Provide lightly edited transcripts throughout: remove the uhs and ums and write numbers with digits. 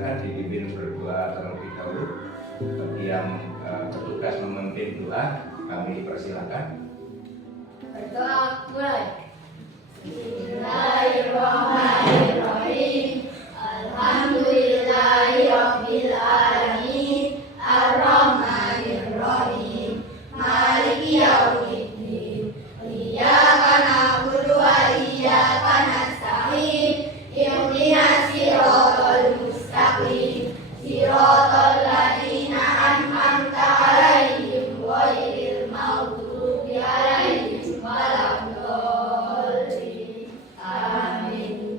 silakan dipimpin berdoa terlebih dahulu. Bagi yang bertugas memimpin doa, kami persilakan. Berdoa mulai. Bismillahirrahmanirrahim. Alhamdulillahirabbil alamin. Arrahmanirrahim. Maliki yaumiddin. Iyyaka na'budu wa iyyaka nasta'in. Ihdinas siratal mustaqim. Siratal ladzina an'amta 'alaihim ghairil maghdubi 'alaihim waladdallin. Amin.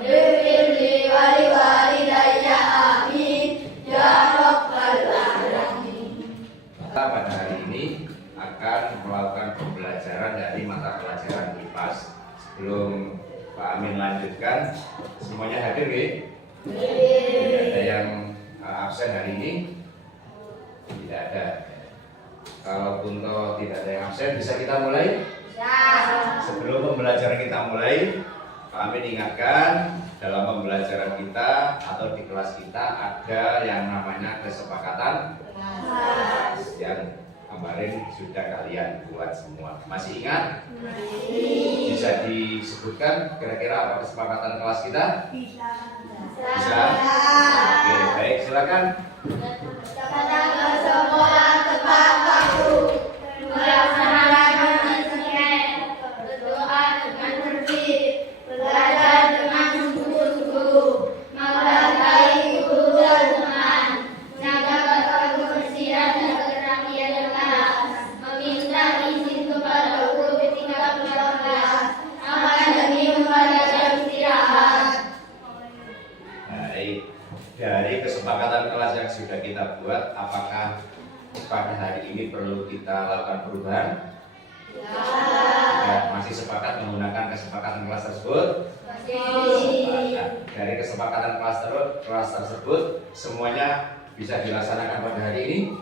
Firli wa liwalidayya amin. Ya rabbal alamin. Kita pada hari ini akan melakukan pembelajaran dari mata pelajaran IPAS. Sebelum Pak Amin lanjutkan, semuanya hadir nggih? Tidak ada yang absen hari ini? Tidak ada. Kalaupun toh tidak ada yang absen, bisa kita mulai? Sebelum pembelajaran kita mulai, Pak Amin ingatkan dalam pembelajaran kita atau di kelas kita ada yang namanya kesepakatan yang kemarin sudah kalian buat semua. Masih ingat? Bisa disebutkan kira-kira apa kesepakatan kelas kita? Bisa. Oke, baik, silakan. Datang ke sekolah tepat waktu, melaksanakan mensuket, berdoa dengan tertib, belajar dengan sungguh-sungguh, menghargai guru dan teman, menjaga kebersihan dan kerapian kelas, meminta izin kepada guru ketika keluar kelas, akan demi membaca jam istirahat. Baik, dari kesepakatan kelas yang sudah kita buat, apakah pada hari ini perlu kita lakukan perubahan? Ya, masih sepakat menggunakan kesepakatan kelas tersebut? Sepakat. Dari kesepakatan kelas tersebut, semuanya bisa dilaksanakan pada hari ini?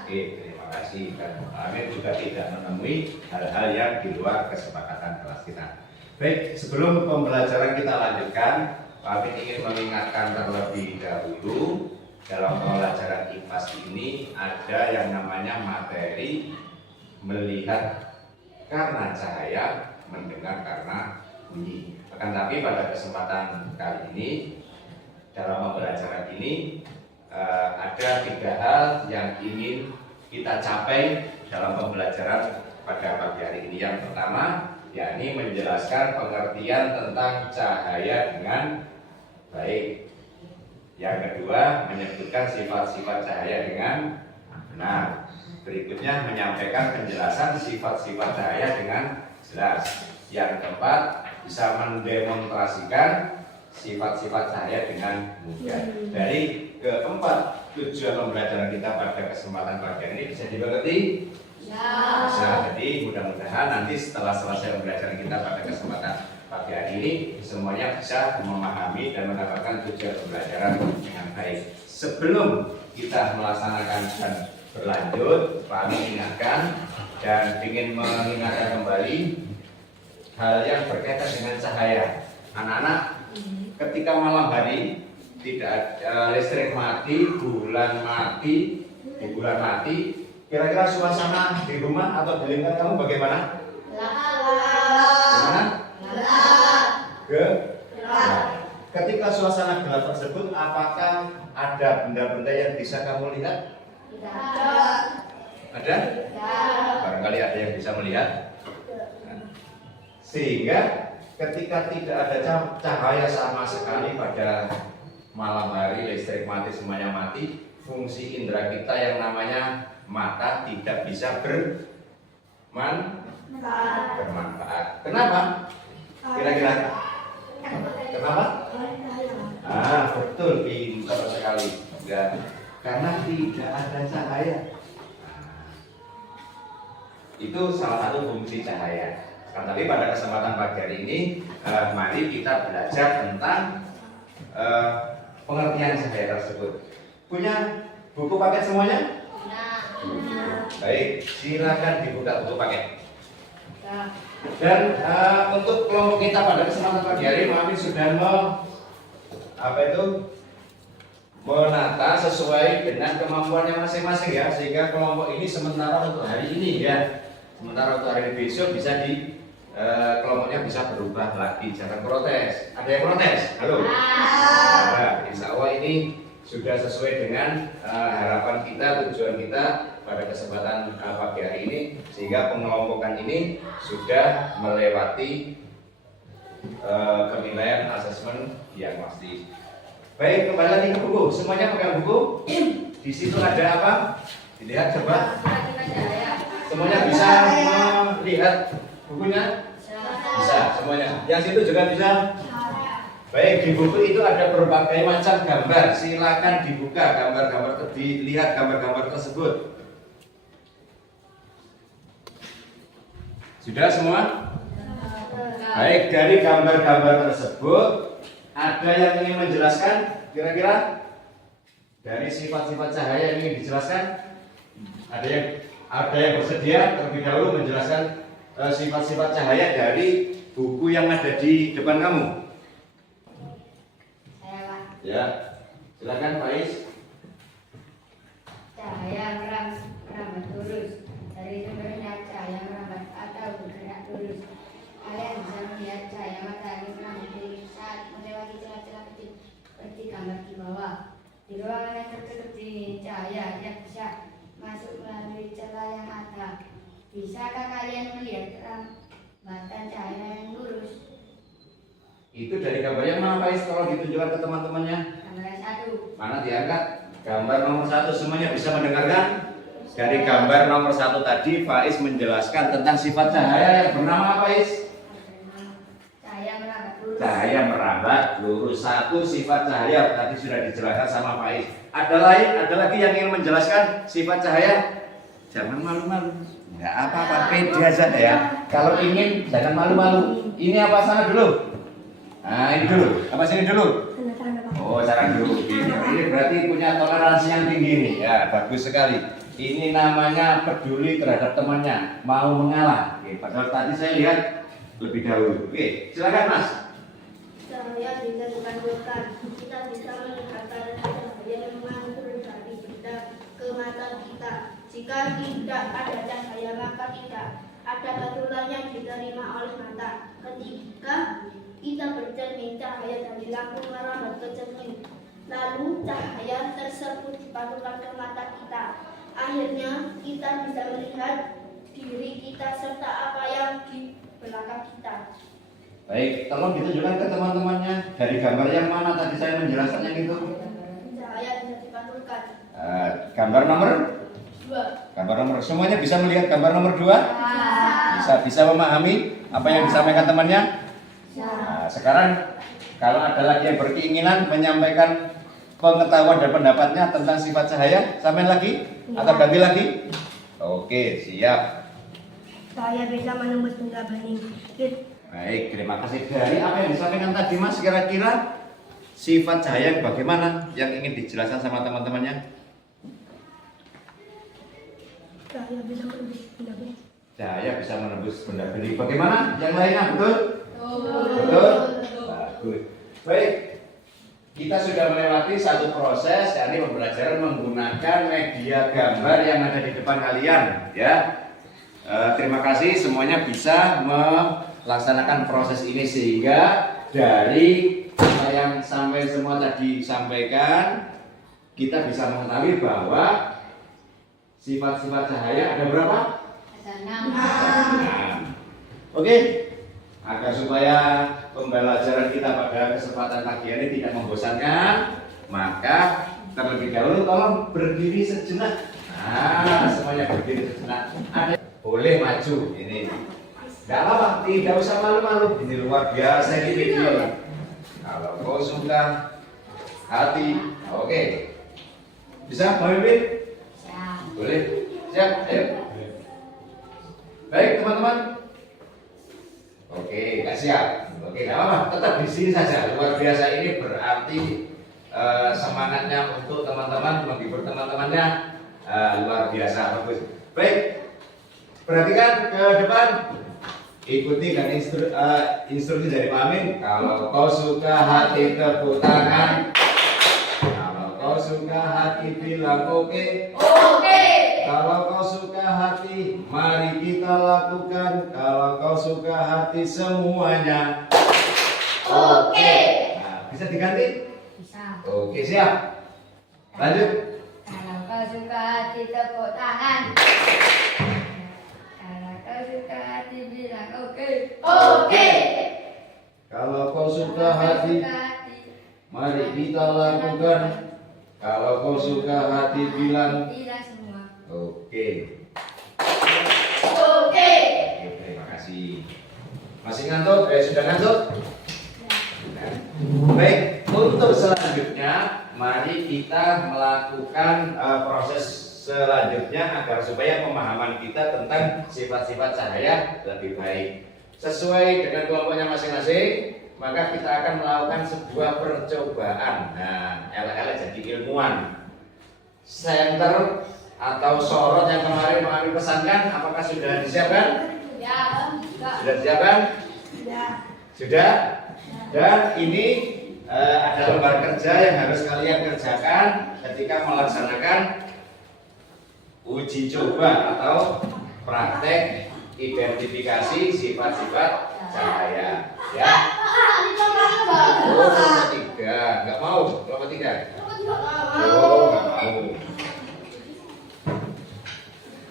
Oke, terima kasih. Dan Pak Amin juga tidak menemui hal-hal yang di luar kesepakatan kelas kita. Baik, sebelum pembelajaran kita lanjutkan, Pak Amin ingin mengingatkan terlebih dahulu dalam pembelajaran IPAS ini ada yang namanya materi melihat karena cahaya, mendengar karena bunyi. Akan tapi pada kesempatan kali ini dalam pembelajaran ini ada 3 hal yang ingin kita capai dalam pembelajaran pada pagi hari ini. Yang pertama, yakni menjelaskan pengertian tentang cahaya dengan baik. Yang kedua, menyebutkan sifat-sifat cahaya dengan benar. Berikutnya menyampaikan penjelasan sifat-sifat cahaya dengan jelas. Yang keempat, bisa mendemonstrasikan sifat-sifat cahaya dengan mudah. Dari keempat tujuan pembelajaran kita pada kesempatan pagi ini bisa dimengerti? Bisa. Jadi mudah-mudahan nanti setelah selesai pembelajaran kita pada kesempatan pagi hari ini semuanya bisa memahami dan mendapatkan tujuan pembelajaran dengan baik. Sebelum kita melaksanakan dan berlanjut, Pak Amin ingatkan dan ingin mengingatkan kembali hal yang berkaitan dengan cahaya. Anak-anak, ketika malam hari tidak listrik mati, bulan mati, di bulan mati, kira-kira suasana di rumah atau di lingkungan kamu bagaimana? Bagaimana? Gelap. Ketika suasana gelap tersebut, apakah ada benda-benda yang bisa kamu lihat? Ada? Barangkali ada yang bisa melihat. Sehingga ketika tidak ada cahaya sama sekali pada malam hari, listrik mati, semuanya mati, fungsi indera kita yang namanya mata tidak bisa bermanfaat. Kenapa? Kira-kira? Kenapa? Betul, pintar sekali. Ya, karena tidak ada cahaya. Itu salah satu fungsi cahaya. Tapi pada kesempatan pagi hari ini, mari kita belajar tentang pengertian cahaya tersebut. Punya buku paket semuanya? Baik, silakan dibuka buku paket. Dan untuk kelompok kita pada kesempatan pagi hari, Mami sudah apa itu? Menata sesuai dengan kemampuannya masing-masing ya, sehingga kelompok ini sementara untuk hari ini ya, sementara untuk hari besok bisa kelompoknya bisa berubah lagi, jangan protes. Ada yang protes? Halo? Nah, insya Allah ini sudah sesuai dengan harapan kita, tujuan kita pada kesempatan pagi hari ini, sehingga pengelompokan ini sudah melewati penilaian asesmen yang pasti. Baik, kembali lagi ke buku. Semuanya pegang buku. Di situ ada apa? Dilihat coba. Semuanya bisa melihat bukunya? Bisa, semuanya. Yang situ juga bisa. Baik, di buku itu ada berbagai macam gambar. Silakan dibuka gambar-gambar, dilihat gambar-gambar tersebut. Sudah semua? Baik, dari gambar-gambar tersebut ada yang ingin menjelaskan kira-kira dari sifat-sifat cahaya yang ingin dijelaskan? Ada yang bersedia terlebih dahulu menjelaskan sifat-sifat cahaya dari buku yang ada di depan kamu? Ya, silakan Faiz. Cahaya merambat lurus dari sumbernya, cahaya merambat atau bergerak lurus. Kalian bisa melihat cahaya matahari merambat lurus saat melewati celah-celah kecil seperti gambar di bawah. Di ruangan yang tertutup ini, cahaya yang bisa masuk melalui celah yang ada. Bisakah kalian melihat rambatan cahaya yang lurus? Itu dari gambar yang mana Faiz? Tolong ditunjukkan ke teman-temannya. Gambar 1. Mana diangkat? Gambar nomor 1 semuanya bisa mendengarkan? Dari gambar nomor 1 tadi Faiz menjelaskan tentang sifat cahaya yang bernama apa Faiz? Cahaya merambat lurus. Cahaya merambat lurus. Satu sifat cahaya tadi sudah dijelaskan sama Faiz. Ada lagi yang ingin menjelaskan sifat cahaya? Jangan malu-malu. Enggak apa-apa, pede aja ya. Kalau ingin jangan malu-malu. Ini apa sana dulu? Nah, ini dulu. Apa sini dulu? Oh, cara dulu. Ini berarti punya toleransi yang tinggi nih. Ya, bagus sekali. Ini namanya peduli terhadap temannya, mau mengalah. Oke, padahal tadi saya lihat lebih dahulu. Oke, silakan Mas. Cahaya bisa dipantulkan. Kita bisa melihat cahaya yang mantul dari benda ke mata kita. Jika tidak ada cahaya, maka tidak ada pantulan yang diterima oleh mata. Ketika kita bercermin, cahaya dari lampu merambat ke cermin. Lalu cahaya tersebut dipantulkan ke mata kita. Akhirnya kita bisa melihat diri kita serta apa yang di belakang kita. Baik, tolong ditunjukkan ke teman-temannya. Dari gambar yang mana tadi saya menjelaskan yang itu? Cahaya bisa dipantulkan. Gambar nomor 2. Gambar nomor, semuanya bisa melihat gambar nomor 2? Bisa memahami apa yang disampaikan temannya? Nah, sekarang kalau ada lagi yang berkeinginan menyampaikan pengetahuan dan pendapatnya tentang sifat cahaya, sampai lagi atau ganti lagi? Oke, siap. Cahaya bisa menembus benda bening. Baik, terima kasih. Dari apa yang disampaikan tadi Mas, kira-kira sifat cahaya bagaimana yang ingin dijelaskan sama teman-temannya? Cahaya bisa menembus benda bening. Cahaya bisa menembus benda bening. Bagaimana? Yang lainnya betul? Betul? Bagus. Baik. Kita sudah melewati satu proses, yakni pembelajaran menggunakan media gambar yang ada di depan kalian, ya. Terima kasih semuanya bisa melaksanakan proses ini sehingga dari apa yang sampai semua tadi sampaikan kita bisa mengetahui bahwa sifat-sifat cahaya ada berapa? Ada 6. Oke. Agar supaya pembelajaran kita pada kesempatan pagi ini tidak membosankan, maka terlebih dahulu tolong berdiri sejenak. Nah, semuanya berdiri sejenak. Boleh maju ini. Tidak apa-apa, tidak usah malu-malu. Ini luar biasa ini video. Kalau kau suka hati, oke. Bisa, memimpin? Boleh. Siap, ayo. Baik, teman-teman. Oke, nggak siap. Oke, nggak apa-apa. Tetap di sini saja. Luar biasa ini berarti semangatnya untuk teman-teman menghibur teman-temannya luar biasa bagus. Baik, perhatikan ke depan. Ikuti dan instruksi dari Pak Amin. Kalau kau suka hati tepuk tangan. Kalau kau suka hati bilang oke. Oke. Kalau kau suka hati, mari kita lakukan. Kalau kau suka hati semuanya. Oke. Nah, bisa diganti? Bisa. Oke, siap. Lanjut. Kalau kau suka hati tepuk tangan. Kalau kau suka hati bilang oke. Oke. Kalau kau suka hati, mari kita lakukan. Kalau kau suka hati bilang Bilang semua. oke. Oke. Oke, terima kasih. Masih ngantuk? Sudah ngantuk? Sudah. Baik, untuk selanjutnya mari kita melakukan proses selanjutnya agar supaya pemahaman kita tentang sifat-sifat cahaya lebih baik. Sesuai dengan kelompoknya masing-masing, maka kita akan melakukan sebuah percobaan. Nah, elek-elek jadi ilmuwan. Senter atau sorot yang kemarin Pak Amin pesankan, apakah sudah disiapkan? Ya. Sudah disiapkan? Sudah? Dan ini ada lembar kerja yang harus kalian kerjakan ketika melaksanakan uji coba atau praktek identifikasi sifat-sifat cahaya. Ya. Oh, kelompok 3. Nggak mau? Kelompok 3? Oh, nggak mau.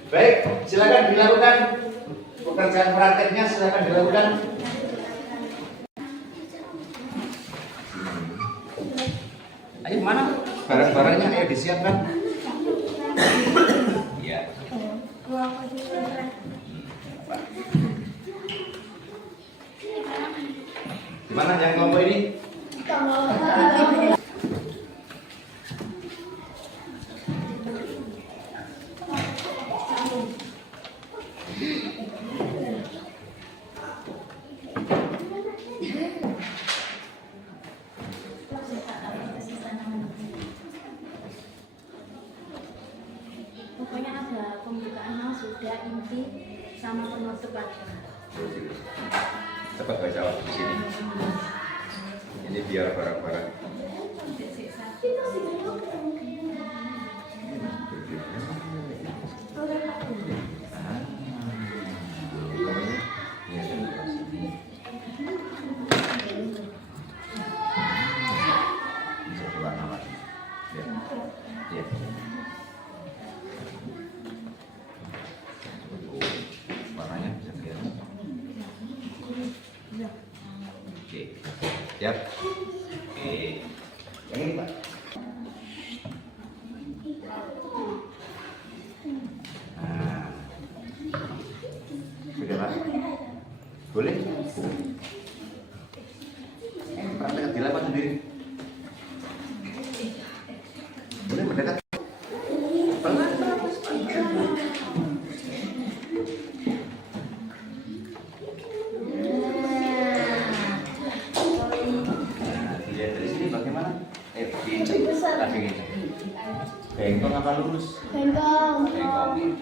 Baik, silakan dilakukan pekerjaan prakteknya, silakan dilakukan. Ayo mana barang-barangnya, ayo disiapkan. Iya. Gimana yang kelompok ini? Pokoknya ada pembukaan sudah inti sama penutup aja. Cepat baca di sini. Ini biar barang-barang. Warnanya bisa kelihatan. Oke, siap. Oke, yang ini Pak. Nah, sudah Pak. Boleh? Praktek dilakukan sendiri. Boleh mendekat. Bengkong apa lurus? Bengkong. Bengkong.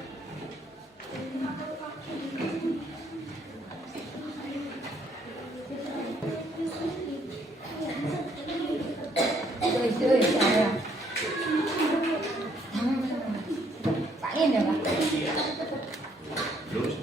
Lurus.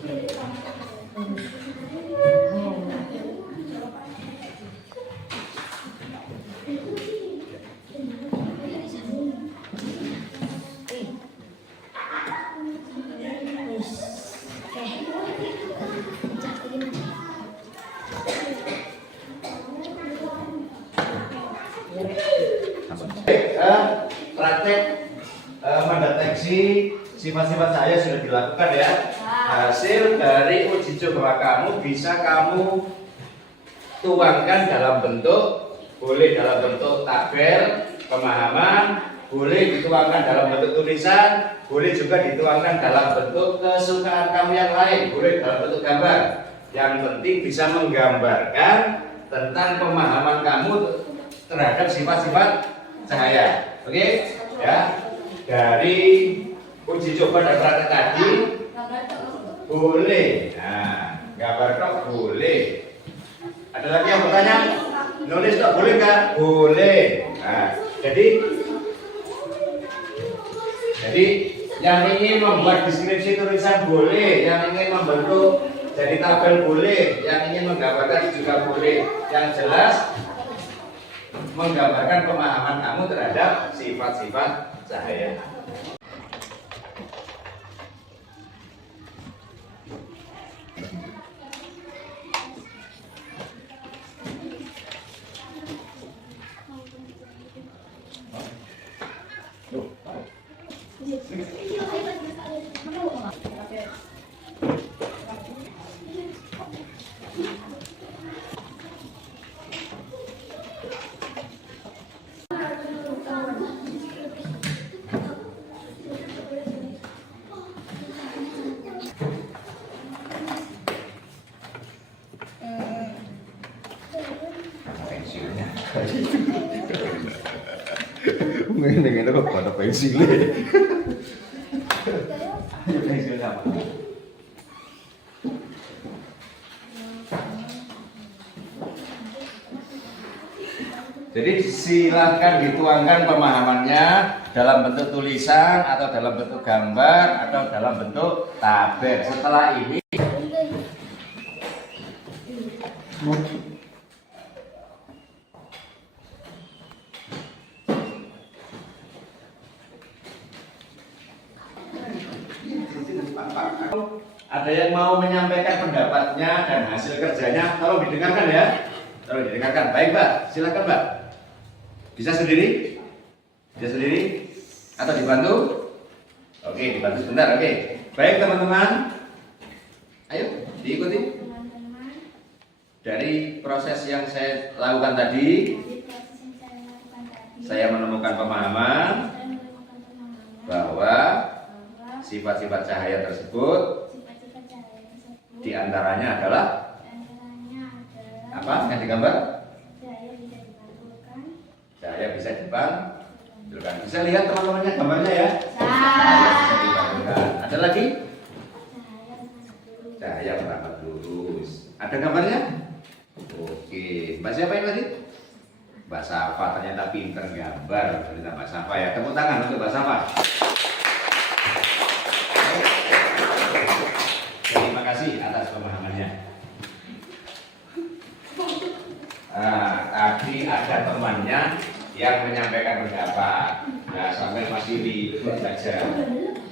Praktek mendeteksi sifat-sifat cahaya sudah dilakukan ya. Hasil dari uji coba kamu bisa kamu tuangkan dalam bentuk, boleh dalam bentuk tabel pemahaman, boleh dituangkan dalam bentuk tulisan, boleh juga dituangkan dalam bentuk kesukaan kamu yang lain, boleh dalam bentuk gambar. Yang penting bisa menggambarkan tentang pemahaman kamu terhadap sifat-sifat cahaya. Oke? Ya. Dari uji coba dan praktek tadi boleh. Nah, Gambar tok boleh. Ada lagi yang bertanya? Nulis tok boleh nggak? Boleh. Nah, jadi yang ingin membuat deskripsi tulisan boleh, yang ingin membentuk jadi tabel boleh, yang ingin menggambarkan juga boleh. Yang jelas menggambarkan pemahaman kamu terhadap sifat-sifat cahaya. Ngene kok pada pensilnya. Pensil apa? Jadi silakan dituangkan pemahamannya dalam bentuk tulisan atau dalam bentuk gambar atau dalam bentuk tabel. Setelah ini ada yang mau menyampaikan pendapatnya dan hasil kerjanya, tolong didengarkan ya. Tolong didengarkan. Baik, Mbak. Silakan, Mbak. Bisa sendiri? Bisa sendiri? Atau dibantu? Oke, dibantu sebentar. Oke. Baik, teman-teman. Ayo, diikuti. Dari proses yang saya lakukan tadi, saya menemukan pemahaman bahwa sifat-sifat cahaya tersebut diantaranya adalah apa yang digambar? Cahaya bisa dipantulkan. Bisa lihat teman-temannya gambarnya ya? Bisa dipantulkan. Ada lagi? Cahaya merambat lurus. Ada gambarnya? Oke. Mbak siapa ini tadi? Mbak Safa, ternyata pinter gambar. Ternyata Mbak Safa ya. Tepuk tangan untuk Mbak Safa. Terima kasih atas pemahamannya. Tadi ada temannya yang menyampaikan pendapat. Nah, sampai masih ribut saja.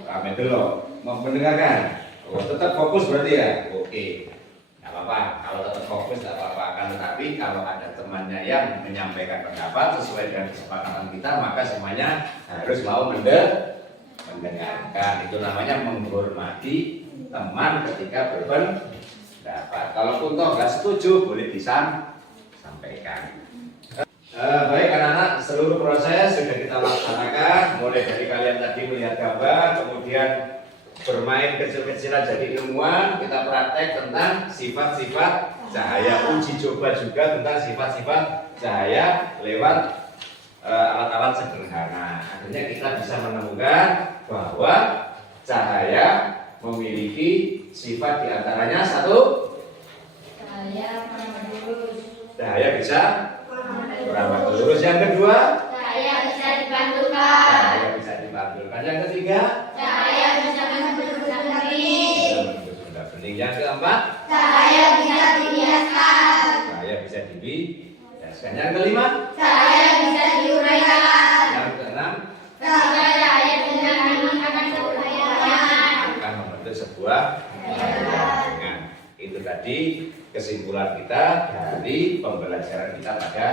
Kami dulu mau mendengarkan. Oh, tetap fokus berarti ya? Oke. Nggak apa-apa. Kalau tetap fokus nggak apa-apa. Kan tetapi kalau ada temannya yang menyampaikan pendapat sesuai dengan kesepakatan kita, maka semuanya harus mau mendengarkan. Itu namanya menghormati teman ketika berpendapat. Kalaupun toh nggak setuju, boleh disampaikan. Baik anak-anak, seluruh proses sudah kita laksanakan. Mulai dari kalian tadi melihat gambar, kemudian bermain kecil-kecilan jadi ilmuwan, kita praktek tentang sifat-sifat cahaya, uji coba juga tentang sifat-sifat cahaya lewat alat-alat sederhana. Akhirnya kita bisa menemukan bahwa cahaya memiliki sifat diantaranya satu, cahaya bisa merambat lurus. Yang kedua, Cahaya bisa dipantulkan. cahaya bisa dipantulkan. Yang ketiga, Cahaya bisa menembus benda bening. bisa menembus benda bening. Yang keempat, Cahaya bisa dibiaskan. cahaya bisa dibiaskan. Yang kelima, Cahaya bisa diuraikan. yang keenam, Cahaya dengan akan beruraian. akan membentuk sebuah bayangan. Itu tadi kesimpulan kita dari pembelajaran kita pada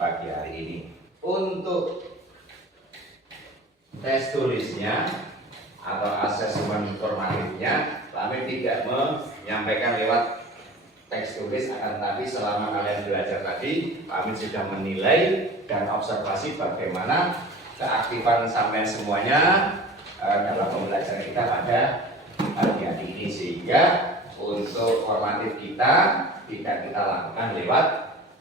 pagi hari ini. Untuk tes tulisnya atau asesmen formatifnya, kami tidak menyampaikan lewat teks tulis, akan tetapi selama kalian belajar tadi, kami sudah menilai dan observasi bagaimana keaktifan sampai semuanya dalam pembelajaran kita pada pagi hari ini, sehingga untuk formatif kita tidak kita lakukan lewat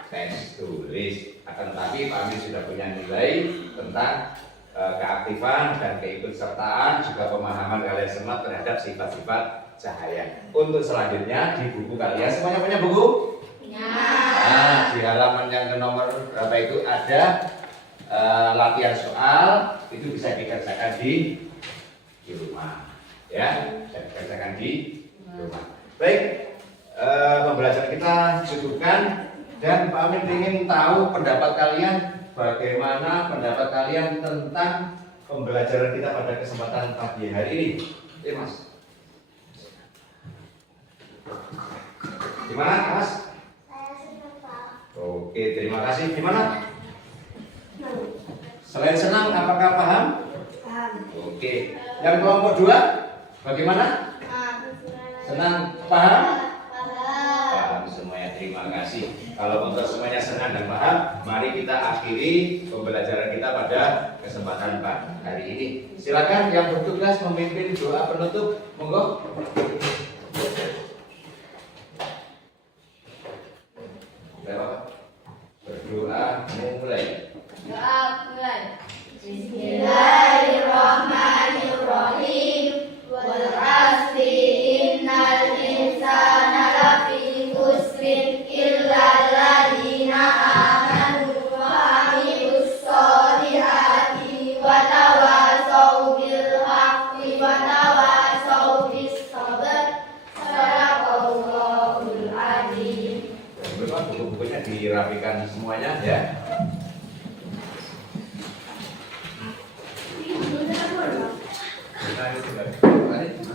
tes tulis, akan tetapi kami sudah punya nilai tentang keaktifan dan keikutsertaan, juga pemahaman kalian semua terhadap sifat-sifat cahaya. Untuk selanjutnya di buku kalian semuanya punya buku? Nah, di halaman yang ke nomor berapa itu ada latihan soal, itu bisa dikerjakan di rumah, ya, bisa dikerjakan di rumah. Baik, pembelajaran kita cukupkan dan Pak Amin ingin tahu pendapat kalian, bagaimana pendapat kalian tentang pembelajaran kita pada kesempatan pagi hari ini. Mas, gimana Mas? Oke, terima kasih. Gimana? Selain senang, apakah paham? Paham. Oke. Yang kelompok 2, bagaimana? Senang, paham? Paham semuanya. Terima kasih. Kalau untuk semuanya senang dan paham, mari kita akhiri pembelajaran kita pada kesempatan pagi hari ini. Silakan yang bertugas memimpin doa penutup, monggo. Berdoa mulai. Bismillahirrahmanirrahim. Wal 'asri innal insana lafi khusrin illa alladziina aamanu wa 'amilus sholihati wa tawassaw bil haqqi wa tawassaw bis sabr. Shadaqallahul 'azim. Memang buku-bukunya dirapikan semuanya ya. Nah, itu